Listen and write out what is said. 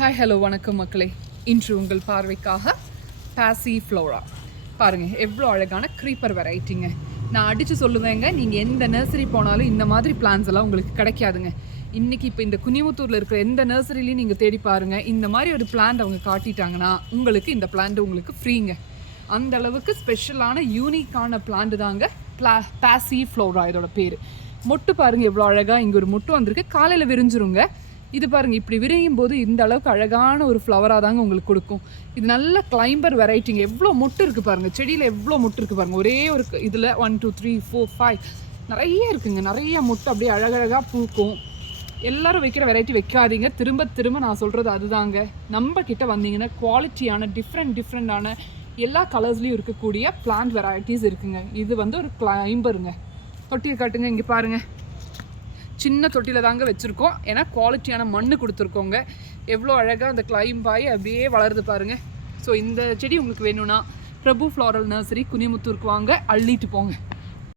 Hi hello வணக்கம் மக்களே. இன்று உங்கள் பார்வைக்காக பாசி ஃப்ளோரா பாருங்கள், எவ்வளோ அழகான க்ரீப்பர் வெரைட்டிங்க. நான் அடித்து சொல்லுவேங்க, நீங்கள் எந்த நர்சரி போனாலும் இந்த மாதிரி பிளான்ஸ் எல்லாம் உங்களுக்கு கிடைக்காதுங்க. இன்றைக்கி இப்போ இந்த குனிமுத்தூரில் இருக்கிற எந்த நர்சரிலையும் நீங்கள் தேடி பாருங்கள், இந்த மாதிரி ஒரு பிளான்ட் அவங்க காட்டிட்டாங்கன்னா உங்களுக்கு இந்த பிளான்ட் உங்களுக்கு ஃப்ரீங்க. அந்த அளவுக்கு ஸ்பெஷலான யூனிக்கான பிளான்ட் தாங்க பாசி ஃப்ளோரா இதோட பேர். மொட்டு பாருங்கள் எவ்வளோ அழகாக, இங்கே ஒரு மொட்டு வந்திருக்கு, காலையில் விரிஞ்சிருங்க. இது பாருங்கள், இப்படி விரியும் போது இந்த அளவுக்கு அழகான ஒரு ஃப்ளவராக தாங்க உங்களுக்கு கொடுக்கும். இது நல்ல கிளைம்பர் வெரைட்டிங்க. எவ்வளோ மொட்டு இருக்குது பாருங்கள், செடியில் எவ்வளோ மொட்டு இருக்குது பாருங்கள். ஒரே ஒரு இதில் 1 2 3 4 5 நிறைய இருக்குங்க. நிறைய மொட்டு அப்படியே அழகழகாக பூக்கும். எல்லோரும் வைக்கிற வெரைட்டி வைக்காதீங்க. திரும்ப திரும்ப நான் சொல்கிறது அதுதாங்க. நம்ம கிட்ட வந்தீங்கன்னா குவாலிட்டியான டிஃப்ரெண்டான எல்லா கலர்ஸ்லேயும் இருக்கக்கூடிய பிளான்ட் வெரைட்டிஸ் இருக்குங்க. இது வந்து ஒரு கிளைம்பருங்க. தொட்டியை காட்டுங்க, இங்கே பாருங்கள். சின்ன தொட்டியில் தாங்க வச்சுருக்கோம், ஏன்னா குவாலிட்டியான மண் கொடுத்துருக்கோங்க. எவ்வளோ அழகாக அந்த கிளைம்பாய் அப்படியே வளருது பாருங்கள். ஸோ இந்த செடி உங்களுக்கு வேணும்னா பிரபு ஃப்ளாரல் நர்சரி குனிமுத்தூருக்கு வாங்க, அள்ளிட்டு போங்க.